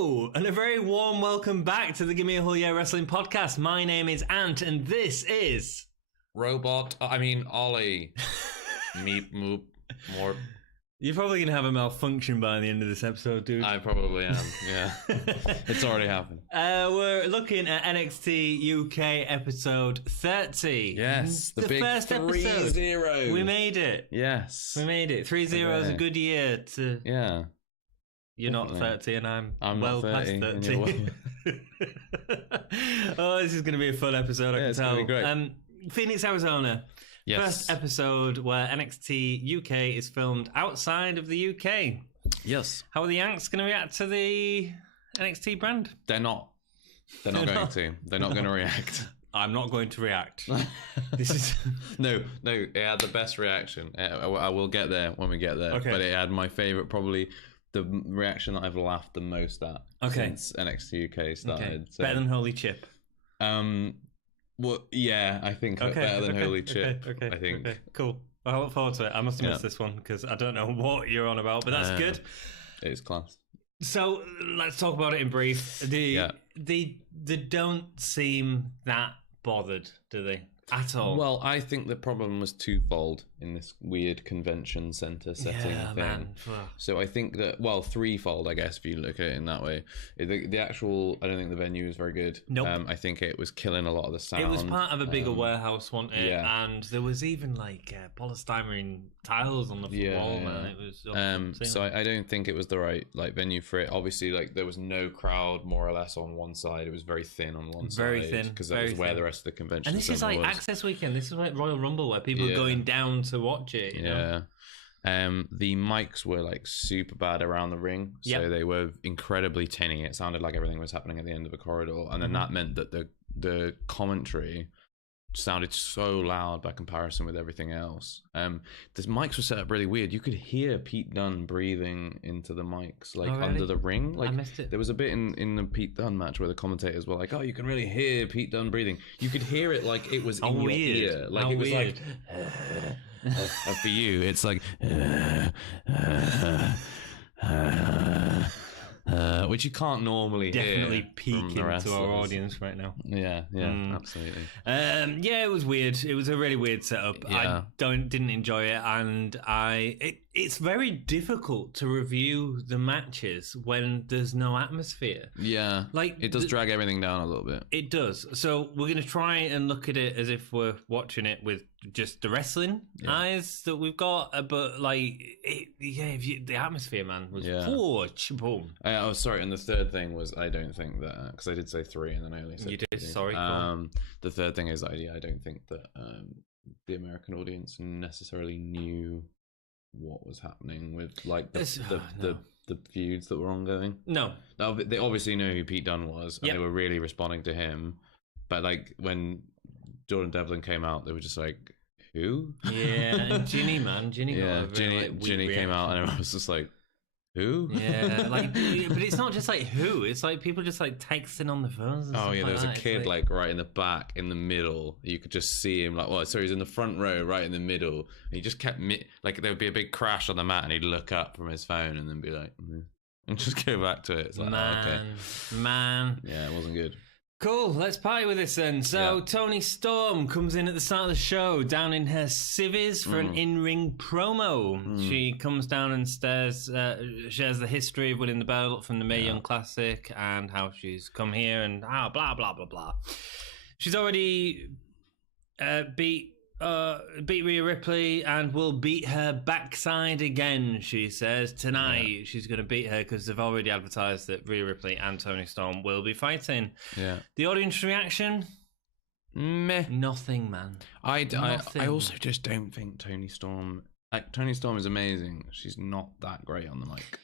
Hello, and a very warm welcome back to the Gimme a Whole Year Wrestling Podcast. My name is Ant, and this is... Ollie. Meep, moop, more. You're probably going to have a malfunction by the end of this episode, dude. I probably am, yeah. It's already happened. We're looking at NXT UK episode 30. Yes, the big first 3-0. We made it. Yes. We made it. 3-0 is a good year to... Yeah. You're definitely. not 30 and I'm well well past 30. Oh, this is going to be a fun episode, I can tell. It's going to be great. Phoenix, Arizona. Yes. First episode where NXT UK is filmed outside of the UK. Yes. How are the Yanks going to react to the NXT brand? They're not. They're not going to. They're not going to react. I'm not going to react. This is No, it had the best reaction. I will get there when we get there. Okay. But it had my favorite, probably the reaction that I've laughed the most at since NXT UK started. okay. So, Better than Holy Chip. Well, yeah, I think better than Holy Chip. I think. Okay, cool. I look forward to it. I must have missed this one because I don't know what you're on about, but that's good. It is class. So let's talk about it in brief. They don't seem that bothered, do they? At all. Well, I think the problem was twofold in this weird convention center setting thing. Man. So I think that, well, threefold, I guess, if you look at it in that way. The actual, I don't think the venue was very good. Nope. I think it was killing a lot of the sound. It was part of a bigger warehouse, wasn't it? Yeah. And there was even like polystyrene tiles on the wall, man. It was so I don't think it was the right venue for it. Obviously, there was no crowd more or less on one side. It was very thin on one side. Very thin. Because that was where the rest of the convention And this is like was. Access Weekend. This is like Royal Rumble where people are going down to watch it, you know? The mics were super bad around the ring, so they were incredibly tinny. It sounded like everything was happening at the end of a corridor, and then that meant that the commentary sounded so loud by comparison with everything else. The mics were set up really weird. You could hear Pete Dunne breathing into the mics under the ring. I missed it. There was a bit in the Pete Dunne match where the commentators were like, "Oh, you can really hear Pete Dunne breathing." You could hear it like it was in your ear. It was weird. And for you, it's like, which you can't normally definitely hear. Peeking to our audience right now. Yeah, absolutely. It was weird. It was a really weird setup. Yeah. I didn't enjoy it, and it's very difficult to review the matches when there's no atmosphere. Yeah, it does drag everything down a little bit. It does. So we're going to try and look at it as if we're watching it with just the wrestling eyes that we've got, but the atmosphere, man, was boom. Oh, sorry. And the third thing was, I don't think that, because I did say 3 and then I only said you did. 3. Sorry. The third thing is, I don't think that the American audience necessarily knew what was happening with the feuds that were ongoing. No, they obviously know who Pete Dunne was, and they were really responding to him. But when Jordan Devlin came out, they were just like, who? Yeah, and Ginny, man. Ginny came out, and I was just like, who? Yeah, but it's not just who. It's people just texting on the phones. And oh yeah, there was a kid right in the back, in the middle. You could just see him he's in the front row, right in the middle. And he just kept there would be a big crash on the mat, and he'd look up from his phone and then be like, and just go back to it. It's like, man. Yeah, it wasn't good. Cool, let's party with this then. So Toni Storm comes in at the start of the show down in her civvies for an in-ring promo. She comes down and shares the history of winning the belt from the Mae Young Classic and how she's come here and blah, blah, blah, blah. She's already beat Rhea Ripley and will beat her backside again, she says. Tonight she's going to beat her because they've already advertised that Rhea Ripley and Toni Storm will be fighting. Yeah. The audience reaction? Meh. Nothing, man. I also just don't think Toni Storm is amazing. She's not that great on the mic.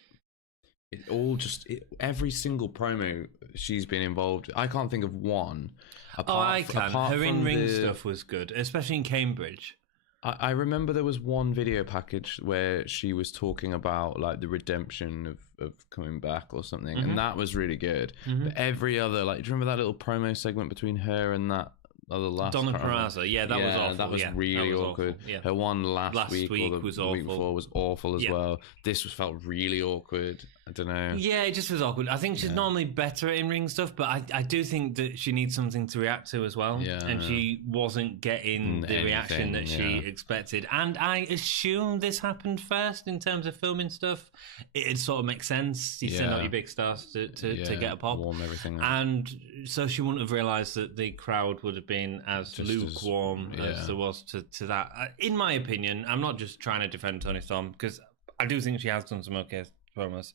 Every single promo she's been involved, I can't think of one. I can. Her in-ring stuff was good, especially in Cambridge. I remember there was one video package where she was talking about the redemption of coming back or something, and that was really good. But every other, do you remember that little promo segment between her and that other last Donna Peraza? That was awful. That was really awkward. Yeah. Her one last week or the was week before was awful as well. This felt really awkward. I don't know. Yeah, it just was awkward. I think she's normally better at in-ring stuff, but I do think that she needs something to react to as well. Yeah. And she wasn't getting the reaction that she expected. And I assume this happened first in terms of filming stuff. It sort of makes sense. You send out your big stars to get a pop. Warm everything up. And so she wouldn't have realised that the crowd would have been as lukewarm as there was to that. In my opinion, I'm not just trying to defend Toni Storm, because I do think she has done some okay promos.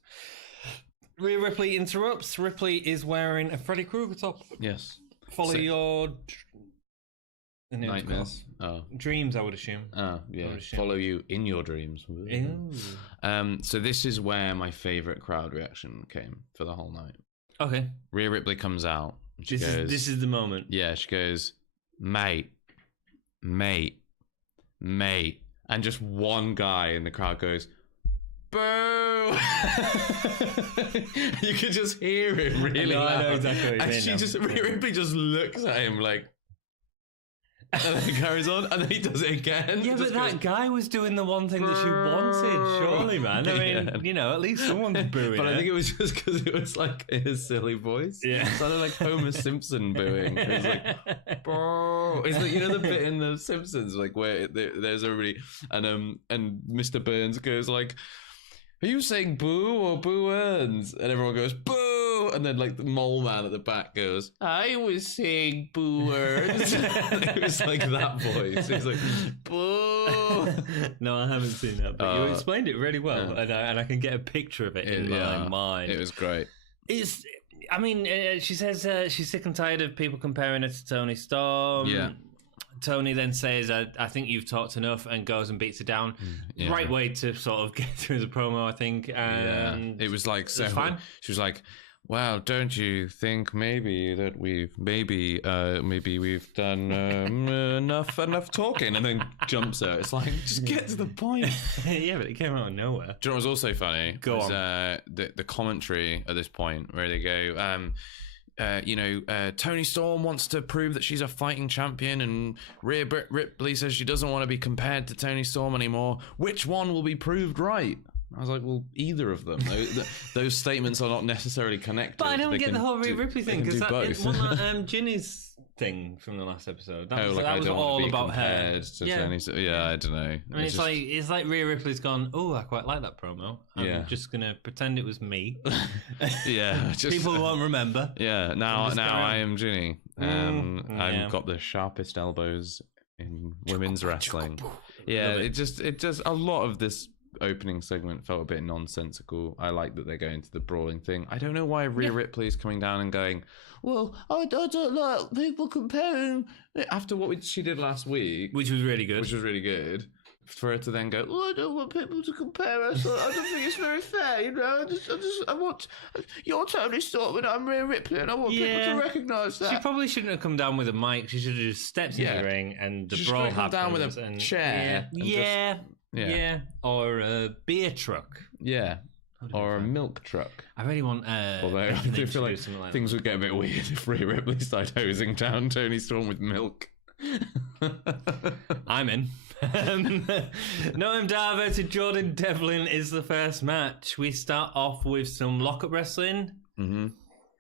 Rhea Ripley interrupts. Ripley is wearing a Freddy Krueger top. Yes. Follow your nightmares. Dreams, I would assume. Follow you in your dreams. So this is where my favourite crowd reaction came for the whole night. Okay. Rhea Ripley comes out. And she goes, this is the moment. Yeah, she goes, mate. And just one guy in the crowd goes, boo! You could just hear him really loud. I know exactly what you mean. And Ripley just looks at him like, and then carries on, and then he does it again. Yeah, but that guy was doing the one thing that she wanted, surely, man. I mean, you know, at least someone's booing. But I think it was just because it was like his silly voice. Yeah. It sounded like Homer Simpson booing. It was like, bro. It's like, you know, the bit in The Simpsons, like where there's everybody, and Mr. Burns goes like, are you saying boo or boo earns? And everyone goes, boo! And then like the mole man at the back goes, I was saying boo earns. It was like that voice. It's like, boo! No, I haven't seen that, but you explained it really well, and I can get a picture of it in my mind. It was great. I mean, she says she's sick and tired of people comparing her to Toni Storm. Yeah. Tony then says, I think you've talked enough, and goes and beats her down. Yeah. Right way to sort of get through the promo, I think. And it was like, so fine. She was like, well, don't you think maybe that we've done enough talking, and then jumps out. It's like, just get to the point. Yeah, but it came out of nowhere. Do you know what was also funny? Go on. The commentary at this point where they go, Toni Storm wants to prove that she's a fighting champion, and Rhea Ripley says she doesn't want to be compared to Toni Storm anymore. Which one will be proved right? I was like, well, either of them. Those statements are not necessarily connected. But I don't get the whole Rhea Ripley thing, because that wasn't Ginny's thing from the last episode. That was all about her. I don't know. I mean, it's like Rhea Ripley's gone, oh, I quite like that promo. I'm just going to pretend it was me. Yeah. People won't remember. Yeah, now I am Ginny. I've got the sharpest elbows in women's wrestling. Yeah, it just a lot of this opening segment felt a bit nonsensical. I like that they're going to the brawling thing. I don't know why Rhea Ripley is coming down and going, well, I don't like people comparing, after what she did last week, which was really good, for her to then go, well, I don't want people to compare us. I don't think it's very fair, you know. I want, you're Toni Storm and I'm Rhea Ripley, and I want people to recognise that. She probably shouldn't have come down with a mic. She should have just stepped in the ring, and the brawl happened. Down with a chair. Yeah, or a beer truck. Yeah, or a milk truck. I really want. Although I do feel like things would get a bit weird if Rhea Ripley started hosing down Toni Storm with milk. I'm in. Noam Dar versus Jordan Devlin is the first match. We start off with some lockup wrestling. Mm-hmm.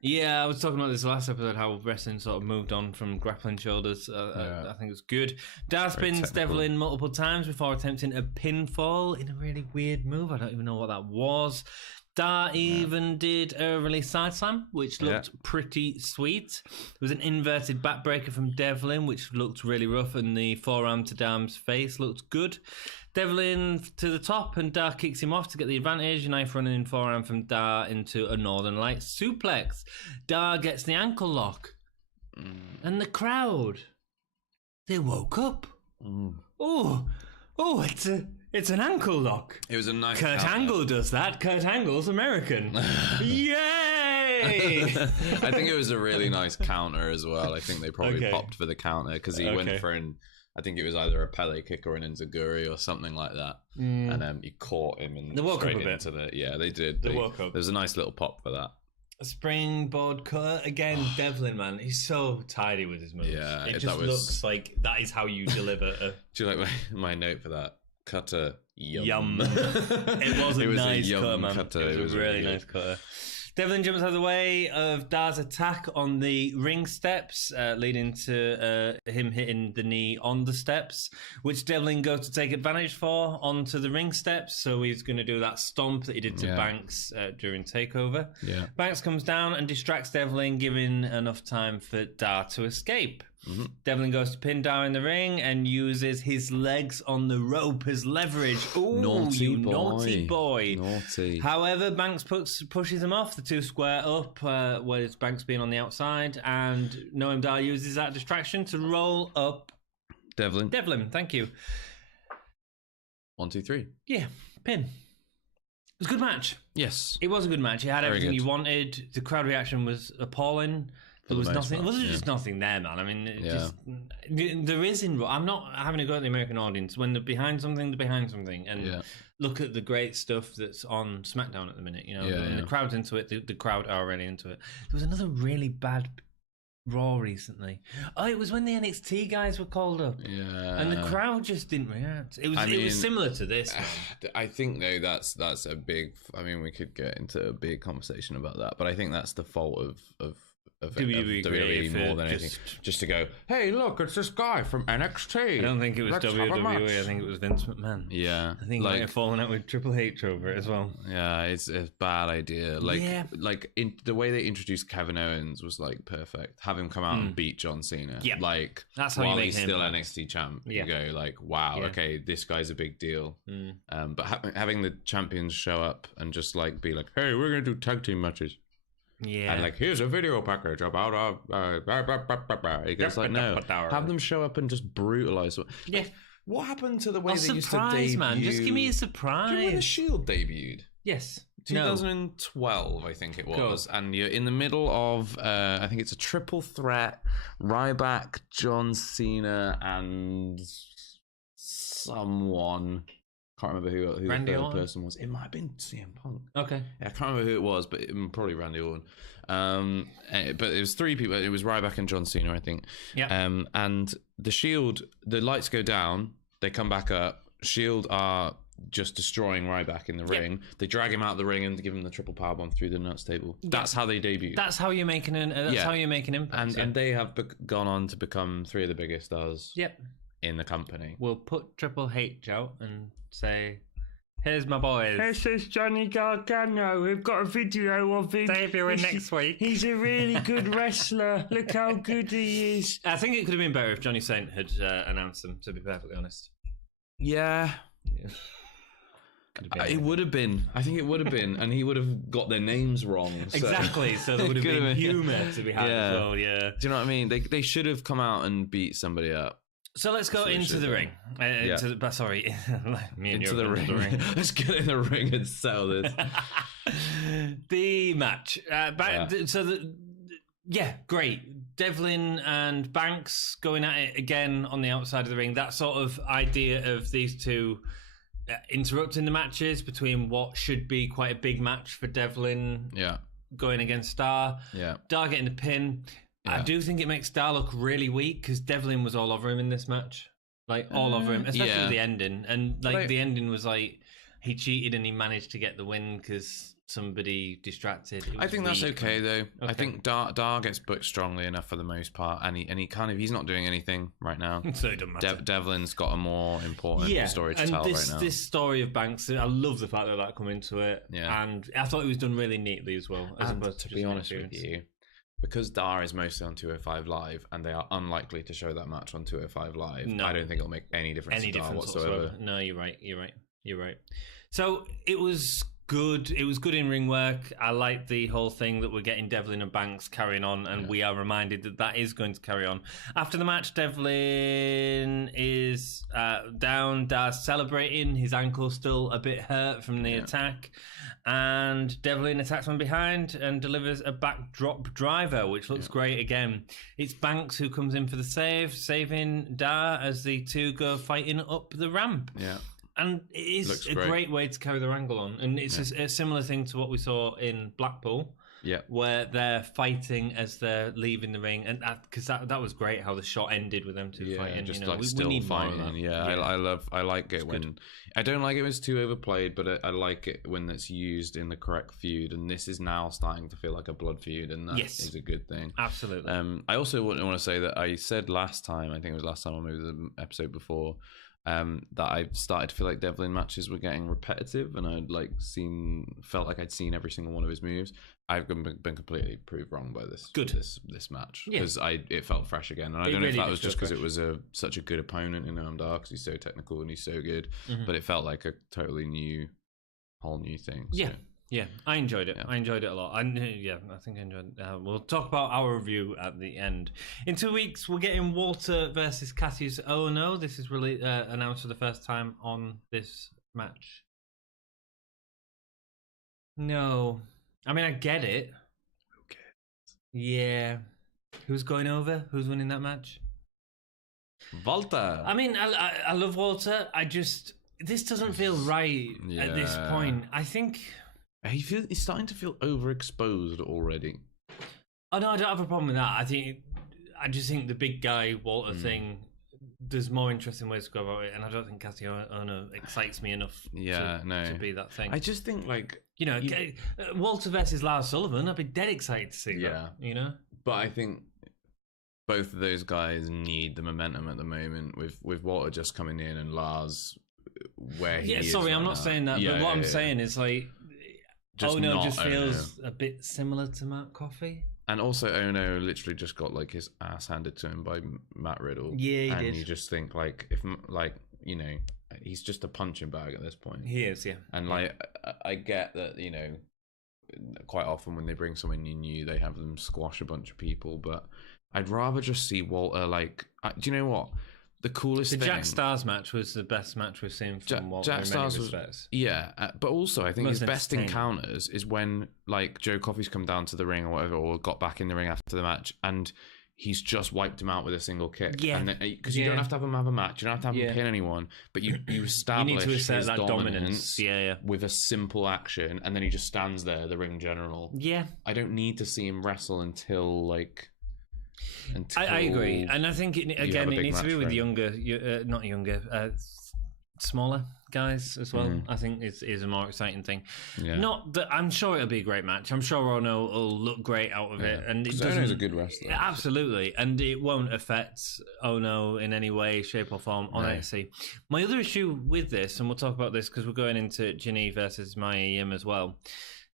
Yeah, I was talking about this last episode, how wrestling sort of moved on from grappling shoulders. I think it was good. Dar spins Devlin multiple times before attempting a pinfall in a really weird move. I don't even know what that was. Dar even did a release side slam, which looked pretty sweet. There was an inverted backbreaker from Devlin, which looked really rough, and the forearm to Dar's face looked good. Devlin to the top, and Dar kicks him off to get the advantage. Knife running in forearm from Dar into a Northern Lights suplex. Dar gets the ankle lock. And the crowd, they woke up. Oh, it's an ankle lock. It was a nice Kurt Angle does that. Kurt Angle's American. Yay! I think it was a really nice counter as well. I think they probably popped for the counter because he went for I think it was either a Pele kick or an enziguri or something like that. And he caught him and they woke up a bit. They did. They woke up. There was a nice little pop for that. A springboard cut again. Devlin, man, he's so tidy with his moves. Yeah, it just looks like that is how you deliver. Do you like my note for that? Cutter, Yum. It was a nice cutter, man. It was a really nice cutter. Devlin jumps out of the way of Dar's attack on the ring steps, leading to him hitting the knee on the steps, which Devlin goes to take advantage for onto the ring steps. So he's going to do that stomp that he did to Banks during TakeOver. Yeah. Banks comes down and distracts Devlin, giving enough time for Dar to escape. Mm-hmm. Devlin goes to pin Dar in the ring and uses his legs on the rope as leverage. Ooh, naughty boy. Naughty. However, Banks pushes him off. The two square up, with Banks being on the outside, and Noam Dar uses that distraction to roll up Devlin, thank you. 1, 2, 3. Yeah, pin. It was a good match. Yes. It was a good match. It had everything you wanted. The crowd reaction was appalling. There was nothing. It wasn't just nothing there, man. I mean, there is in. I'm not having a go at the American audience. When they're behind something, they're behind something. And look at the great stuff that's on SmackDown at the minute. You know, and the crowd's into it. The crowd are already into it. There was another really bad Raw recently. Oh, it was when the NXT guys were called up. Yeah, and the crowd just didn't react. It was similar to this. I think though that's a big. I mean, we could get into a big conversation about that, but I think that's the fault of WWE more than anything. Just to go, hey, look, it's this guy from NXT. I don't think it was WWE. I think it was Vince McMahon. Yeah, I think he might have fallen out with Triple H over it as well. Yeah, it's a bad idea. In the way they introduced Kevin Owens was like perfect. Have him come out and beat John Cena. Yeah, like that's how while he's still NXT champ. You go like, wow, okay, this guy's a big deal. But having the champions show up and just like be like, hey, we're gonna do tag team matches. Yeah, and like here's a video package about he goes like, no, have them show up and just brutalize. Yeah, what happened to the way they used to debut? Man, just give me a surprise. Do you know when the Shield debuted? Yes, 2012, I think it was, and you're in the middle of I think it's a triple threat: Ryback, John Cena, and someone. Can't remember who the third person was. It might have been CM Punk. Okay. Yeah, I can't remember who it was, but probably Randy Orton. But it was 3 people. It was Ryback and John Cena, I think. Yeah. And the Shield, the lights go down. They come back up. Shield are just destroying Ryback in the ring. They drag him out of the ring and give him the triple powerbomb through the nuts table. That's how they debut. That's how you're making an. How you're making impact. And they have gone on to become 3 of the biggest stars. Yep. In the company. We'll put Triple H out and say, here's my boys. This is Johnny Gargano. We've got a video of him debuting next week. He's a really good wrestler. Look how good he is. I think it could have been better if Johnny Saint had announced them, to be perfectly honest. Yeah. It would have been. I think it would have been. And he would have got their names wrong. So. Exactly. So there would have been humour to be had as well. Yeah. Do you know what I mean? They should have come out and beat somebody up. So let's go into the ring. Sorry, me and into the ring. Let's get in the ring and sell this. The match. Great. Devlin and Banks going at it again on the outside of the ring. That sort of idea of these two interrupting the matches between what should be quite a big match for Devlin. Yeah. Going against Dar. Yeah. Dar getting the pin. Yeah. I do think it makes Dar look really weak because Devlin was all over him in this match. Like, all over him, especially with the ending. And, the ending was like, he cheated and he managed to get the win because somebody distracted. I think that's okay, though. Okay. I think Dar gets booked strongly enough for the most part. And he kind of, he's not doing anything right now. So it doesn't matter. Devlin's got a more important story to tell right now. This story of Banks, I love the fact that come into it. Yeah. And I thought it was done really neatly as well. As opposed to be honest with you, because Dar is mostly on 205 Live, and they are unlikely to show that match on 205 Live, I don't think it'll make any difference to Dar whatsoever. No, you're right. So it was good. It was good in ring work. I like the whole thing that we're getting Devlin and Banks carrying on, and we are reminded that is going to carry on. After the match, Devlin is down. Dar's celebrating. His ankle's still a bit hurt from the attack. And Devlin attacks from behind and delivers a backdrop driver, which looks great again. It's Banks who comes in for the save, saving Dar as the two go fighting up the ramp. Yeah. And it is a great way to carry their angle on. And it's a similar thing to what we saw in Blackpool. Yeah. where they're fighting as they're leaving the ring, and because that was great how the shot ended with them two fighting. Just you know, like we still need more of fighting. that. Yeah, I like it when I don't like it when it's too overplayed, but I like it when it's used in the correct feud. And this is now starting to feel like a blood feud, and that is a good thing. Absolutely. I also want to say that I said last time, I think it was last time or maybe the episode before, that I started to feel like Devlin matches were getting repetitive, and I'd felt like I'd seen every single one of his moves. I've been completely proved wrong by this match, because it felt fresh again, and I don't know if that was just because it was such a good opponent in Noam, because he's so technical and he's so good, but it felt like a totally whole new thing. So. Yeah, I enjoyed it. Yeah. I enjoyed it a lot. I think I enjoyed it. We'll talk about our review at the end. In 2 weeks, we're getting Walter versus Cassius Ohno. This is really announced for the first time on this match. No. I mean, I get it. Okay. Yeah. Who's going over? Who's winning that match? Walter. I mean, I love Walter. This doesn't feel right at this point. I think... He's starting to feel overexposed already. Oh no, I don't have a problem with that. I just think the big guy Walter thing. There's more interesting ways to go about it, and I don't think Cassius Ohno excites me enough. To be that thing. I just think Walter versus Lars Sullivan. I'd be dead excited to see that. You know, but I think both of those guys need the momentum at the moment. With Walter just coming in and Lars where he is. Sorry, I'm not saying that. But what I'm saying is like. Ohno just feels a bit similar to Matt Coffey. And also Ohno literally just got like his ass handed to him by Matt Riddle. Yeah, he did. And you just think he's just a punching bag at this point. He is, yeah. And I get that, quite often when they bring someone new, they have them squash a bunch of people, but I'd rather just see Walter do you know what? The coolest thing... Jack Stars match was the best match we've seen from Walter Jack in Stars many respects. But also I think his best encounters is when Joe Coffey's come down to the ring or whatever, or got back in the ring after the match, and he's just wiped him out with a single kick. Yeah. Because you don't have to have him have a match, you don't have to have him pin anyone, but you establish you need to assert his that dominance. With a simple action, and then he just stands there, the ring general. Yeah. I don't need to see him wrestle until I agree, and I think it needs to be with smaller guys as well. I think is a more exciting thing. Yeah. Not that I'm sure it'll be a great match. I'm sure Ohno will look great out of it, and Ohno's a good wrestler. Absolutely, and it won't affect Ohno in any way, shape, or form on NXT. My other issue with this, and we'll talk about this because we're going into Gimme versus Maya Yim as well,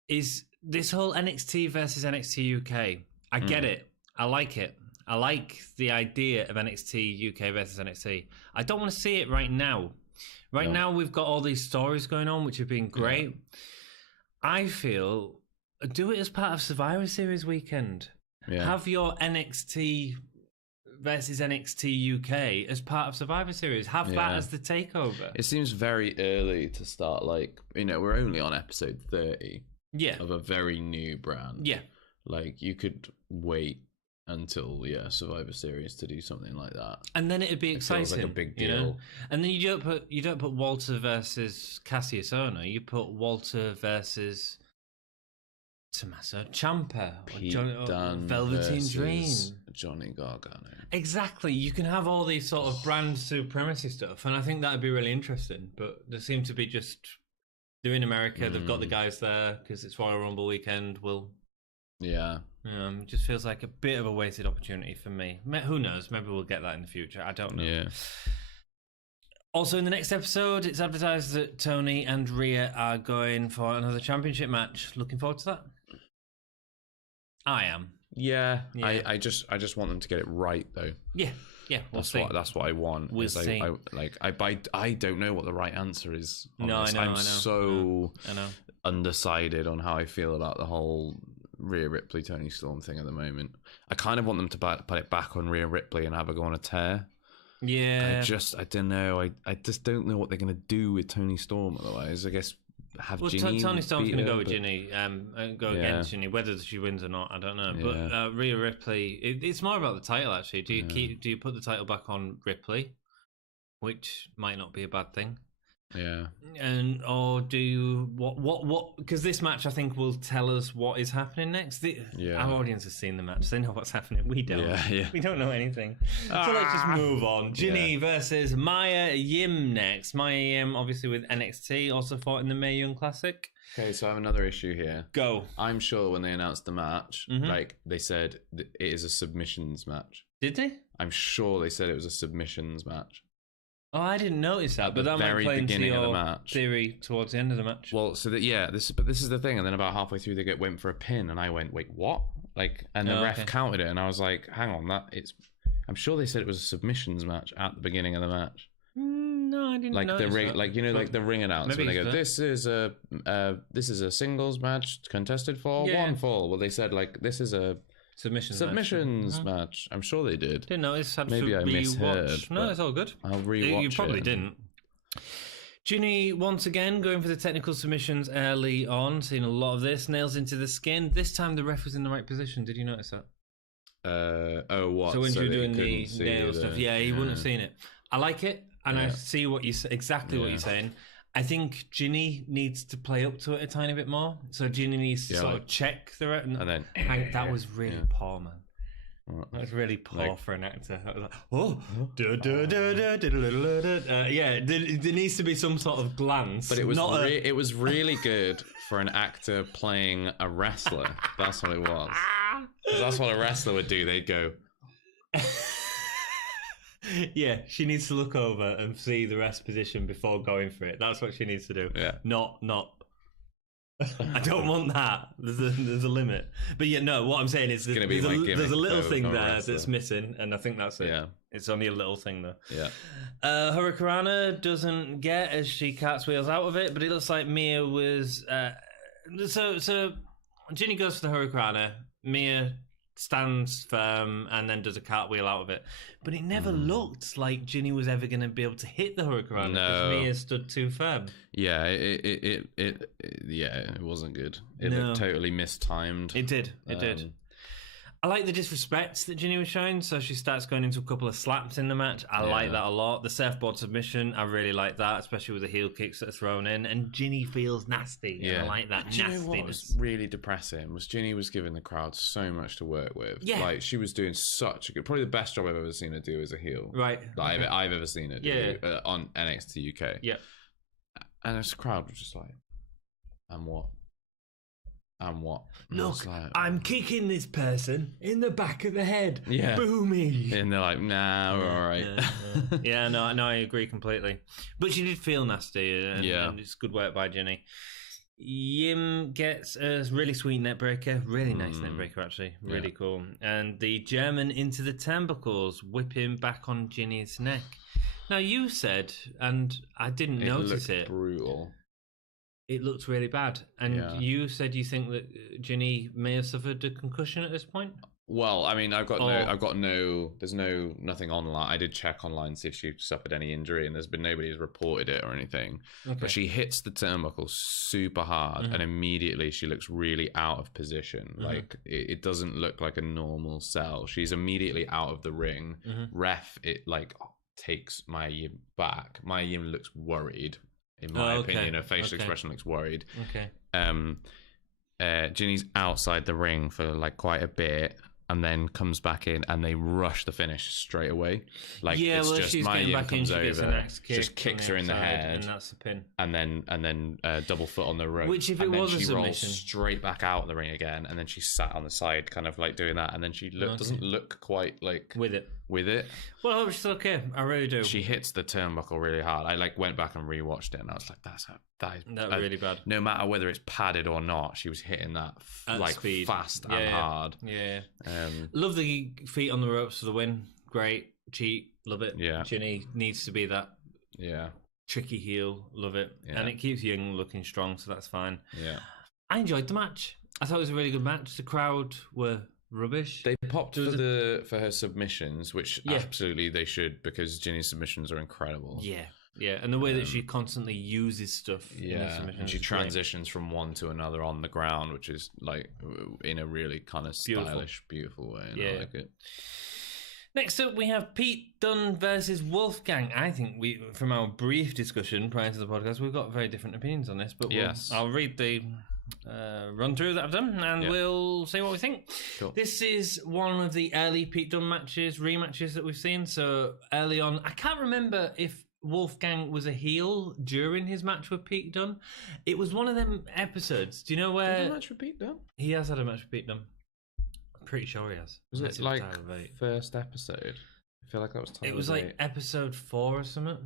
is this whole NXT versus NXT UK. I get it. I like it. I like the idea of NXT UK versus NXT. I don't want to see it right now. Right now, we've got all these stories going on, which have been great. Yeah. I feel, do it as part of Survivor Series weekend. Yeah. Have your NXT versus NXT UK as part of Survivor Series. Have that as the takeover. It seems very early to start, we're only on episode 30 of a very new brand. Yeah. You could wait until Survivor Series to do something like that, and then it'd be exciting. It feels like a big deal. And then you don't put Walter versus Cassius Ohno. You put Walter versus Tommaso Ciampa, Dunn, Velveteen Dream, Johnny Gargano. Exactly. You can have all these sort of brand supremacy stuff, and I think that'd be really interesting. But they seem to be they're in America. They've got the guys there because it's Royal Rumble weekend. It just feels like a bit of a wasted opportunity for me. Who knows? Maybe we'll get that in the future. I don't know. Yeah. Also, in the next episode, it's advertised that Tony and Rhea are going for another championship match. Looking forward to that. I am. Yeah. I just want them to get it right, though. Yeah. We'll see. That's what I want. We'll see. I don't know what the right answer is. I know. I'm so undecided on how I feel about the whole Rhea Ripley, Tony Storm thing at the moment. I kind of want them to put it back on Rhea Ripley and have her go on a tear. Yeah. I don't know. I just don't know what they're going to do with Tony Storm otherwise. I guess Ginny. Tony Storm's going to go with Ginny, go against Ginny. Whether she wins or not, I don't know. But Rhea Ripley, it's more about the title actually. Do you put the title back on Ripley, which might not be a bad thing? Yeah. And or do you what? Because this match, I think, will tell us what is happening next. Our audience has seen the match; they know what's happening. We don't. Yeah. We don't know anything. So let's just move on. Gimme versus Maya Yim next. Maya Yim, obviously with NXT, also fought in the Mae Young Classic. Okay, so I have another issue here. Go. I'm sure when they announced the match, like they said it is a submissions match. Did they? I'm sure they said it was a submissions match. Oh, I didn't notice that, but that might play into your theory towards the end of the match. Well, so that this is the thing, and then about halfway through they went for a pin, and I went, wait, what? Like, and the ref counted it, and I was like, hang on, I'm sure they said it was a submissions match at the beginning of the match. No, I didn't. Like the ring, that. like like the ring announcement. They go, this is a singles match contested for one fall. Well, they said like this is a submissions match. I'm sure they did. Didn't notice. Maybe I misheard. No, it's all good. I'll rewatch it. You probably didn't. Ginny once again going for the technical submissions early on. Seen a lot of this. Nails into the skin. This time the ref was in the right position. Did you notice that? What? So when you were doing the nail stuff, he wouldn't have seen it. I like it, and I see what you exactly what you're saying. I think Ginny needs to play up to it a tiny bit more. So Ginny needs to sort of check the ref. And then that was really poor, man. That was really poor for an actor. That was like, there needs to be some sort of glance. But it was it was really good for an actor playing a wrestler. That's what it was. That's what a wrestler would do. They'd go. Yeah, she needs to look over and see the rest position before going for it. That's what she needs to do. Yeah. Not. I don't want that. There's a limit. But what I'm saying is there's a little thing there that's missing, and I think that's it. Yeah. It's only a little thing though. Yeah. Hurricanrana doesn't get as she cartwheels out of it, but it looks like Mia was. So Ginny goes for the Hurricanrana. Mia stands firm and then does a cartwheel out of it. But it never looked like Ginny was ever going to be able to hit the Hurricane because Mia stood too firm. Yeah, it wasn't good. It looked totally mistimed. It did. I like the disrespect that Ginny was showing, so she starts going into a couple of slaps in the match. I like that a lot. The surfboard submission, I really like that, especially with the heel kicks that are thrown in. And Ginny feels nasty. Yeah. And I like that nastiness. You know what was really depressing was Ginny was giving the crowd so much to work with. Yeah. Like, she was doing such a good, probably the best job I've ever seen her do as a heel. Right. That I've ever seen her do on NXT UK. Yeah. And this crowd was just like, and what? And what? Look, I'm kicking this person in the back of the head. Yeah. Boomy. And they're like, nah, we're all right. No, I agree completely. But she did feel nasty, and it's good work by Ginny. Yim gets a really sweet net breaker. Really nice net breaker, actually. Really cool. And the German into the turnbuckles, whipping back on Ginny's neck. Now, you said, and I didn't notice it. Brutal. It looked really bad. And you said you think that Ginny may have suffered a concussion at this point? Well, I mean, there's nothing online. I did check online to see if she suffered any injury, and nobody has reported it or anything. Okay. But she hits the turnbuckle super hard, and immediately she looks really out of position. Like, it doesn't look like a normal sell. She's immediately out of the ring. Ref, takes Maya Yim back. Maya Yim looks worried. In my opinion, her facial expression looks worried. Okay. Ginny's outside the ring for quite a bit, and then comes back in, and they rush the finish straight away. She's getting back in. She gets an axe kick, just kicks her in the head, and that's the pin. And then double foot on the rope. Which, if it was a submission, rolls straight back out of the ring again, and then she sat on the side, kind of doing that, and then she doesn't look quite with it. Well, I hope she's okay. I really do. She hits the turnbuckle really hard. I went back and rewatched it, and I was like, that is really bad. No matter whether it's padded or not, she was hitting that speed. Fast and hard. Yeah. Love the feet on the ropes for the win. Great. Cheat. Love it. Yeah. Ginny needs to be that. Yeah. Tricky heel. Love it. Yeah. And it keeps Young looking strong, so that's fine. Yeah. I enjoyed the match. I thought it was a really good match. The crowd were rubbish. They popped for her submissions, which absolutely they should, because Ginny's submissions are incredible. Yeah, and the way that she constantly uses stuff. And she transitions from one to another on the ground, which is in a really kind of stylish, beautiful way. And I like it. Next up, we have Pete Dunne versus Wolfgang. I think from our brief discussion prior to the podcast, we've got very different opinions on this, but I'll read the run through that I've done, and we'll see what we think. Cool. This is one of the early Pete Dunne rematches that we've seen. So early on, I can't remember if Wolfgang was a heel during his match with Pete Dunne. It was one of them episodes. Do you know where? Did he have a match with Pete Dunne? He has had a match with Pete Dunne. I'm pretty sure he has. Was it like first episode? I feel like that was time. It was like episode 4 or something.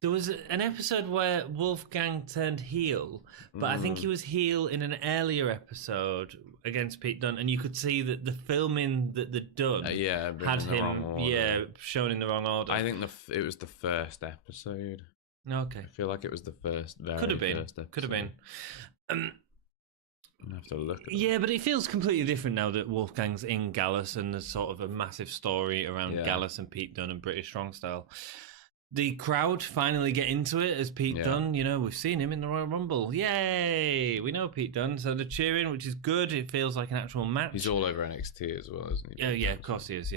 There was an episode where Wolfgang turned heel, but I think he was heel in an earlier episode against Pete Dunne, and you could see that the filming that they'd done had him shown in the wrong order. I think it was the first episode. Okay. I feel like it was the first. Could have been. Could have been. I have to look at it. But it feels completely different now that Wolfgang's in Gallus and there's sort of a massive story around Gallus and Pete Dunne and British Strong Style. The crowd finally get into it as Pete Dunne. You know, we've seen him in the Royal Rumble. Yay! We know Pete Dunne. So they're cheering, which is good. It feels like an actual match. He's all over NXT as well, isn't he? Yeah, of course he is,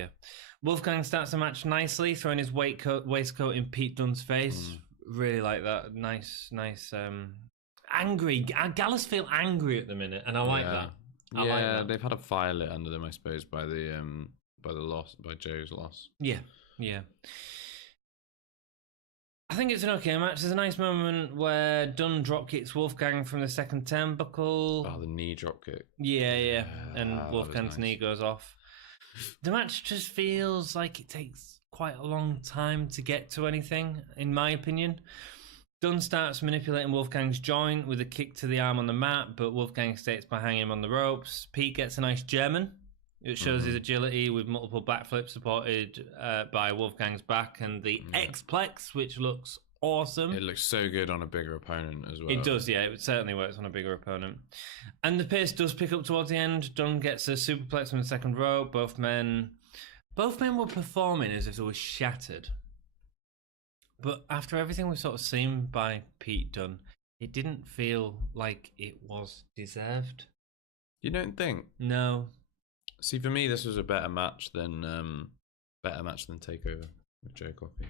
Wolfgang starts the match nicely, throwing his waistcoat in Pete Dunne's face. Really like that. Nice, angry. Gallus feel angry at the minute, and I like that. I like that. They've had a fire lit under them, I suppose, by the loss, by Joe's loss. Yeah. I think it's an okay match. There's a nice moment where Dunn drop kicks Wolfgang from the second turnbuckle. Oh, the knee drop kick. Yeah. And Wolfgang's knee goes off. The match just feels like it takes quite a long time to get to anything, in my opinion. Dunn starts manipulating Wolfgang's joint with a kick to the arm on the mat, but Wolfgang stays by hanging him on the ropes. Pete gets a nice German. It shows his agility with multiple backflips supported by Wolfgang's back and the X-Plex, which looks awesome. It looks so good on a bigger opponent as well. It does, It certainly works on a bigger opponent. And the pace does pick up towards the end. Dunn gets a superplex from the second rope. Both men were performing as if they were shattered. But after everything we've sort of seen by Pete Dunne, it didn't feel like it was deserved. You don't think? No. See, for me, this was a better match than Takeover with Joe Coffey.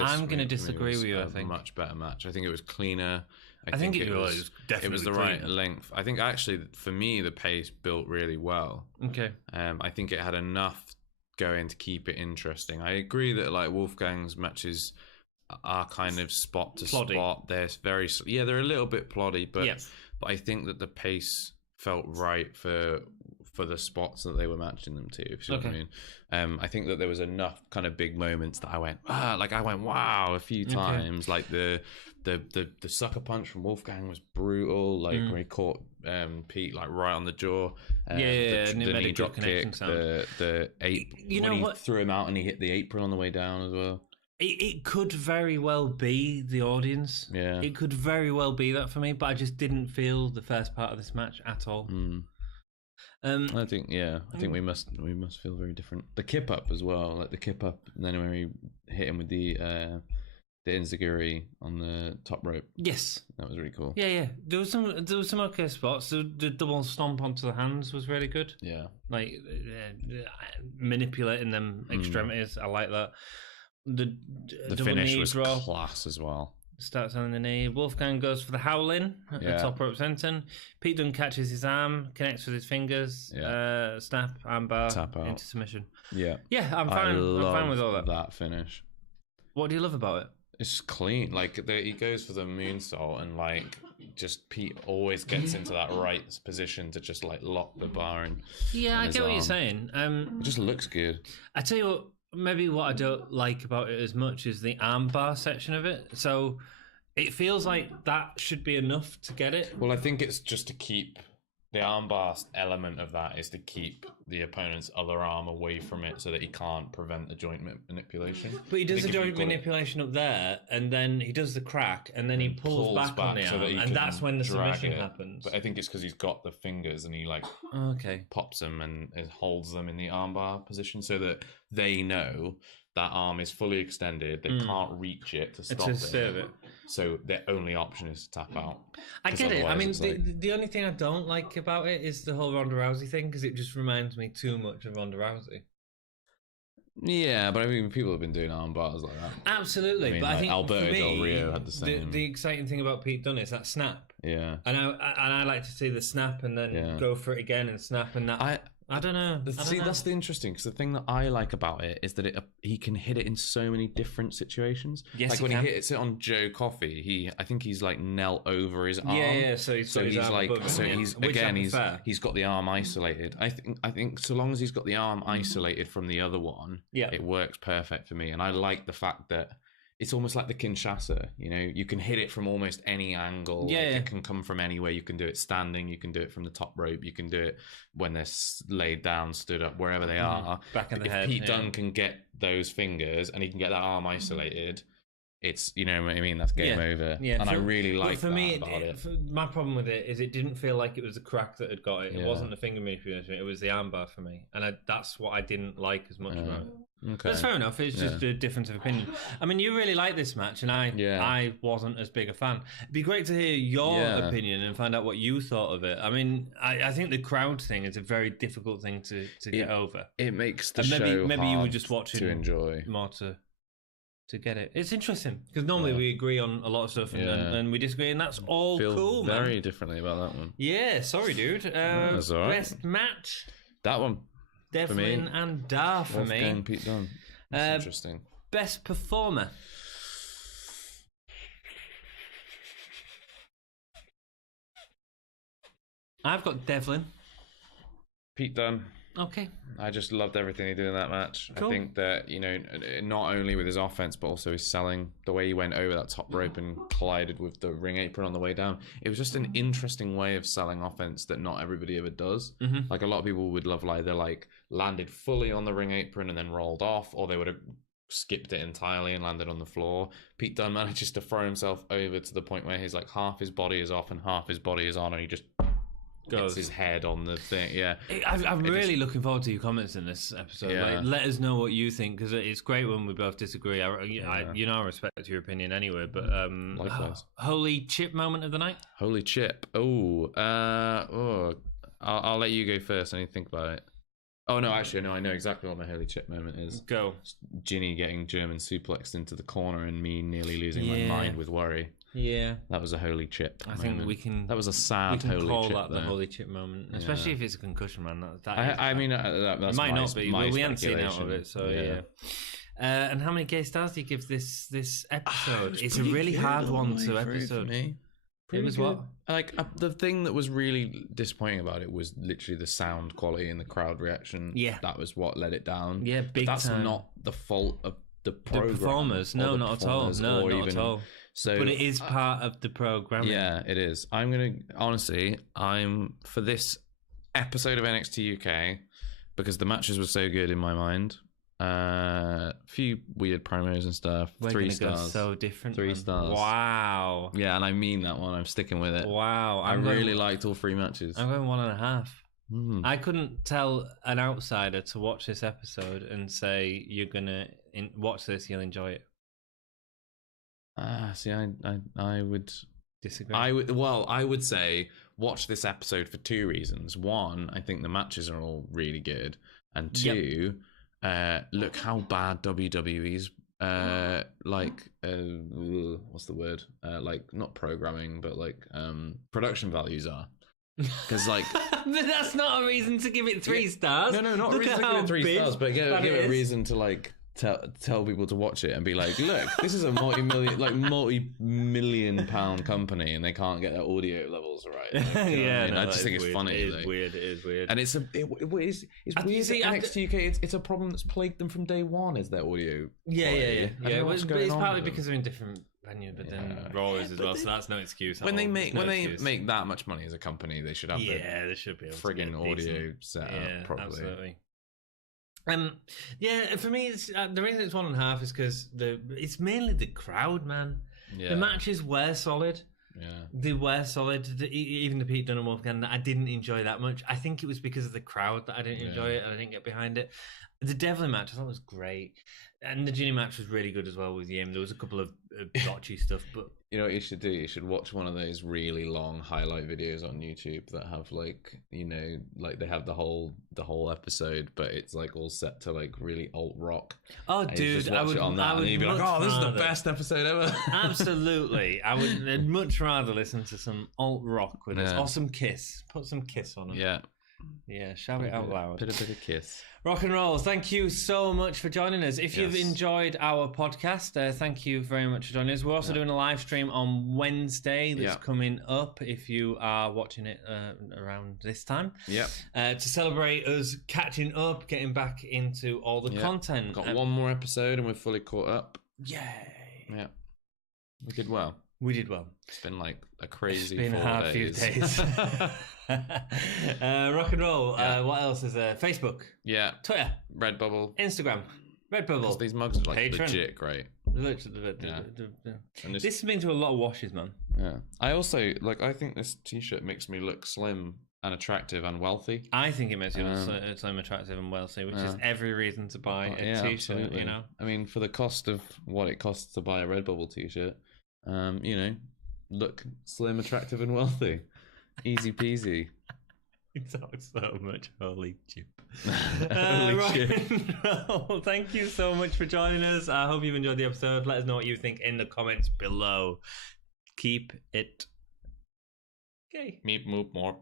I'm going to disagree with you. I think much better match. I think it was cleaner. I think it was definitely it was the cleaner. right length. I think actually for me the pace built really well. Okay. I think it had enough going to keep it interesting. I agree that like Wolfgang's matches are kind of spot to spot. They're they're a little bit ploddy, but I think that the pace felt right for the spots that they were matching them to. If you know what I mean. I think that there was enough kind of big moments that I went wow a few times. Like the sucker punch from Wolfgang was brutal. Like when he caught Pete like right on the jaw. The knee drop kick. The he threw him out and he hit the apron on the way down as well. It could very well be the audience. Yeah, it could very well be that for me, but I just didn't feel the first part of this match at all. I think we must feel very different. The kip up as well, like the kip up, and then when he hit him with the enziguri on the top rope. Yes, that was really cool. Yeah. There was some okay spots. The double stomp onto the hands was really good. Yeah, like manipulating them extremities. I like that. The finish was class as well. Starts on the knee. Wolfgang goes for the howling at the top rope senton. Pete Dunne catches his arm, connects with his fingers, snap, armbar, tap out into submission. Yeah, I'm fine. I'm fine with all that. That finish. What do you love about it? It's clean. Like he goes for the moonsault, and like just Pete always gets into that right position to just like lock the bar in. Yeah, I get what you're saying. It just looks good. I tell you what. Maybe what I don't like about it as much is the armbar section of it. So it feels like that should be enough to get it. Well, I think it's just to keep the armbar element of that is to keep the opponent's other arm away from it so that he can't prevent the joint manipulation. But he does the joint manipulation up there, and then he does the crack, and then he pulls back on the arm, and that's when the submission happens. But I think it's because he's got the fingers and he like pops them and holds them in the armbar position so that they know that arm is fully extended. They can't reach it to stop it. So their only option is to tap out. I get it. I mean, the only thing I don't like about it is the whole Ronda Rousey thing, because it just reminds me too much of Ronda Rousey. Yeah, but I mean, people have been doing arm bars like that. Absolutely, I mean, but like I think Alberto for me, Del Rio had the same. The exciting thing about Pete Dunne is that snap. Yeah, And I like to see the snap and then go for it again and snap and that. I don't know. That's the interesting, because the thing that I like about it is that he can hit it in so many different situations. Yes, like when he hits it on Joe Coffey, I think he's like knelt over his arm. Yeah. So he's like, he's got the arm isolated. I think so long as he's got the arm isolated from the other one, it works perfect for me. And I like the fact that it's almost like the Kinshasa, you can hit it from almost any angle. It can come from anywhere. You can do it standing, you can do it from the top rope, you can do it when they're laid down, stood up, wherever they are. Back in the head. If Pete Dunne can get those fingers and he can get that arm isolated, it's, what I mean, that's game over. Yeah, and I really like that about it. My problem with it is it didn't feel like it was the crack that had got it. It wasn't the finger manipulation, it was the armbar for me. And that's what I didn't like as much about it. Okay. That's fair enough. It's just a difference of opinion. I mean, you really like this match, and I wasn't as big a fan. It'd be great to hear your opinion and find out what you thought of it. I mean, I think the crowd thing is a very difficult thing to get over. It makes the show maybe hard you were just watching to enjoy more to get it. It's interesting because normally we agree on a lot of stuff and we disagree, and that's all cool. Very differently about that one. Yeah, sorry, dude. That's all right. Best match. That one. Devlin and Dar for me. Wolfgang, Pete Dunne. That's interesting. Best performer. I've got Devlin. Pete Dunne. Okay. I just loved everything he did in that match. Cool. I think that, not only with his offense, but also his selling, the way he went over that top rope and collided with the ring apron on the way down. It was just an interesting way of selling offense that not everybody ever does. Mm-hmm. Like, a lot of people would love, like, they're like landed fully on the ring apron and then rolled off, or they would have skipped it entirely and landed on the floor. Pete Dunne manages to throw himself over to the point where he's like half his body is off and half his body is on, and he just gets his head on the thing. I'm really looking forward to your comments in this episode. Like, let us know what you think, because it's great when we both disagree. I respect your opinion anyway, but likewise. Holy chip moment of the night. Holy chip. I'll let you go first. I need to think about it. Oh no, actually no, I know exactly what my holy chip moment is. Go. Ginny getting German suplexed into the corner and me nearly losing my mind with worry. Yeah, that was a holy chip. I think we can. That was a sad holy chip. We can call that the holy chip moment, especially if it's a concussion, man. That's it might not be. Well, we haven't seen out of it, so yeah. And how many gay stars do you give this episode? It's a really hard one to episode. For me. It was what? Like, the thing that was really disappointing about it was literally the sound quality and the crowd reaction. Yeah, that was what let it down. Yeah, big time. That's not the fault of the performers. No, not at all. No, not at all. So, but it is part of the programming. Yeah, it is. I'm for this episode of NXT UK, because the matches were so good in my mind. Few weird promos and stuff. We're 3 stars. Go so different. 3 stars. Wow. Yeah, and I mean that one. I'm sticking with it. Wow. I really liked all 3 matches. I'm going 1.5. I couldn't tell an outsider to watch this episode and say you're gonna watch this, you'll enjoy it. See, I would disagree. I would say watch this episode for 2 reasons. 1, I think the matches are all really good, and 2. Look how bad WWE's what's the word? Like, not programming, but like production values are. Because like, but that's not a reason to give it 3 stars. No, not a reason to give it 3 stars, but give it a reason to like tell people to watch it and be like, look, this is a multi-million pound company and they can't get their audio levels right. Like, I just think it's funny. It is weird. It is weird. And it's weird. NXT UK, it's a problem that's plagued them from day one, is their audio. Yeah. It's partly because they're in different venue, but then Raw is as well, so that's no excuse. When they make that much money as a company, they should have they should be able friggin' audio set up properly. Absolutely. For me, it's, the reason it's 1.5 is because it's mainly the crowd, man. Yeah. The matches were solid. Yeah, they were solid. Even the Pete Dunne and Wolfgang, I didn't enjoy that much. I think it was because of the crowd that I didn't enjoy it and I didn't get behind it. The Devlin match I thought was great, and the Gimme match was really good as well with Yim. There was a couple of botchy stuff, but you know what you should do? You should watch one of those really long highlight videos on YouTube that have like, you know, like they have the whole episode, but it's like all set to like really alt rock. Oh, dude, I would and you'd be like, oh, this is the best episode ever. Absolutely, I'd much rather listen to some alt rock with us, or some Kiss. Put some Kiss on it. Yeah, shout it out loud. Bit of Kiss. Rock and roll. Thank you so much for joining us. If you've enjoyed our podcast, thank you very much for joining us. We're also doing a live stream on Wednesday that's coming up if you are watching it around this time. To celebrate us catching up, getting back into all the content. Got one more episode and we're fully caught up. Yay. Yeah. We did well. It's been like a crazy 4 days. Few days. Rock and roll. What else is there? Facebook. Yeah. Twitter. Redbubble. Instagram. Redbubble. These mugs are like Patreon. legit great. This has been to a lot of washes, man. Yeah. I also I think this t-shirt makes me look slim and attractive and wealthy. I think it makes you look slim, attractive and wealthy, which is every reason to buy a t-shirt. Absolutely. You know. I mean, for the cost of what it costs to buy a Redbubble t-shirt. You know, look slim, attractive, and wealthy. Easy peasy. You talk so much, holy chip. Holy shit. Well, thank you so much for joining us. I hope you've enjoyed the episode. Let us know what you think in the comments below. Keep it gay. Meep, moop, more.